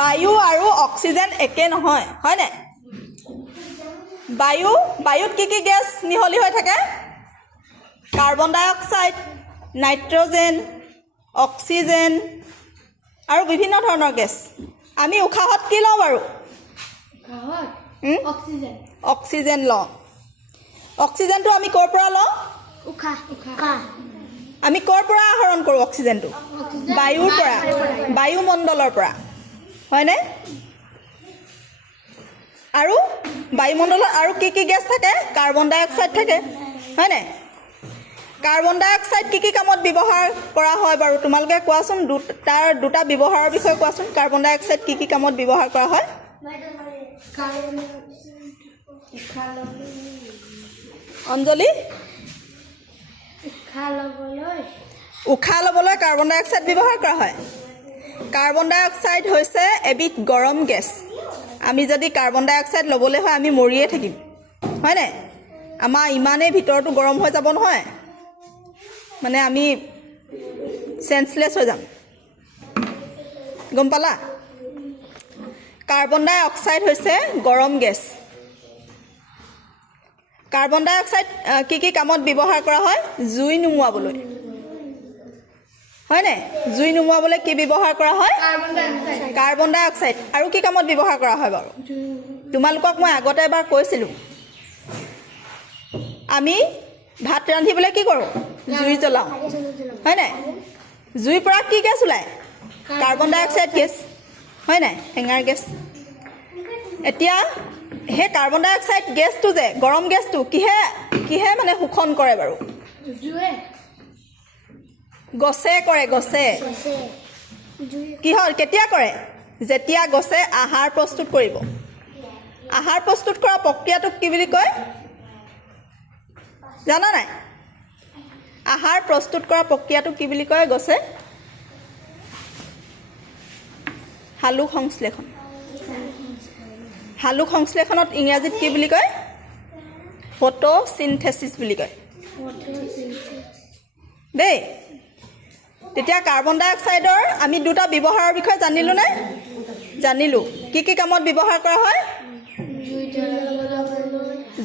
বায়ু আৰু অক্সিজেন একে নহয় হয়নে বায়ুত কি গেছ মিহলি হৈ থাকে কাৰ্বন ডাই অক্সাইড নাইট্ৰজেন অক্সিজেন আৰু বিভিন্ন ধৰণৰ গেছ আমি উশাহত কি লওঁ বাৰু অক্সিজেন লওঁ অক্সিজেনটো আমি ক'ৰ পৰা লওঁ আমি ক'ৰ পৰা আহৰণ কৰোঁ অক্সিজেনটো বায়ুৰ পৰা বায়ুমণ্ডলৰ পৰা হয়নে আৰু বায়ুমণ্ডলত আৰু কি গেছ থাকে কাৰ্বন ডাই অক্সাইড থাকে হয়নে কাৰ্বন ডাই অক্সাইড কি কামত ব্যৱহাৰ কৰা হয় বাৰু তোমালোকে কোৱাচোন তাৰ দুটা ব্যৱহাৰৰ বিষয়ে কোৱাচোন কাৰ্বন ডাই অক্সাইড কি কামত ব্যৱহাৰ কৰা হয় অঞ্জলি উশাহ ল'বলৈ কাৰ্বন ডাই অক্সাইড ব্যৱহাৰ কৰা হয় কাৰ্বন ডাই অক্সাইড হৈছে এবিধ গৰম গেছ আমি যদি কাৰ্বন ডাই অক্সাইড ল'বলৈ হয় আমি মৰিয়ে থাকিম হয়নে আমাৰ ইমানেই ভিতৰটো গৰম হৈ যাব নহয় মানে আমি সেন্সলেছ হৈ যাম গম পালা কাৰ্বন ডাই অক্সাইড হৈছে গৰম গেছ কাৰ্বন ডাই অক্সাইড কি কামত ব্যৱহাৰ কৰা হয় জুই নুমুৱাবলৈ হয়নে জুই নুমুৱাবলৈ কি ব্যৱহাৰ কৰা হয় কাৰ্বন ডাই অক্সাইড আৰু কি কামত ব্যৱহাৰ কৰা হয় বাৰু তোমালোকক মই আগতে এবাৰ কৈছিলোঁ আমি ভাত ৰান্ধিবলৈ কি কৰোঁ জুই জ্বলাওঁ হয় নাই জুইৰ পৰা কি গেছ ওলায় কাৰ্বন ডাই অক্সাইড গেছ হয় নাই হেঙাৰ গেছ এতিয়া সেই কাৰ্বন ডাই অক্সাইড গেছটো যে গৰম গেছটো কিহে মানে শোষণ কৰে বাৰু গছে কৰে গছে কিহৰ কেতিয়া কৰে যেতিয়া গছে আহাৰ প্ৰস্তুত কৰিব আহাৰ প্ৰস্তুত কৰা প্ৰক্ৰিয়াটোক কি বুলি কয় জানা নাই আহাৰ প্ৰস্তুত কৰা প্ৰক্ৰিয়াটোক কি বুলি কয় গছে হালুক সংশ্লেষণ হালুক সংশ্লেষণত ইংৰাজীত কি বুলি কয় ফটোচিনথেসিস বুলি কয় দেই তেতিয়া কাৰ্বন ডাই অক্সাইডৰ আমি দুটা ব্যৱহাৰৰ বিষয়ে জানিলোঁ নে জানিলোঁ কি কামত ব্যৱহাৰ কৰা হয়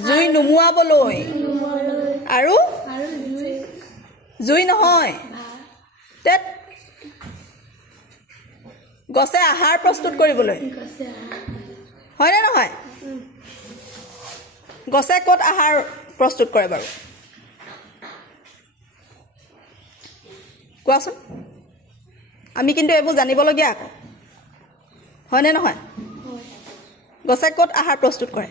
জুই নুমুৱাবলৈ আৰু জুই নহয় গছে আহাৰ প্ৰস্তুত কৰিবলৈ হয়নে নহয় গছে ক'ত আহাৰ প্ৰস্তুত কৰে বাৰু কোৱাচোন আমি কিন্তু এইবোৰ জানিবলগীয়া আকৌ হয়নে নহয় গছে ক'ত আহাৰ প্ৰস্তুত কৰে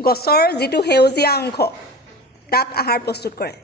গছৰ যিটো সেউজীয়া অংশ তাত আহাৰ প্ৰস্তুত কৰে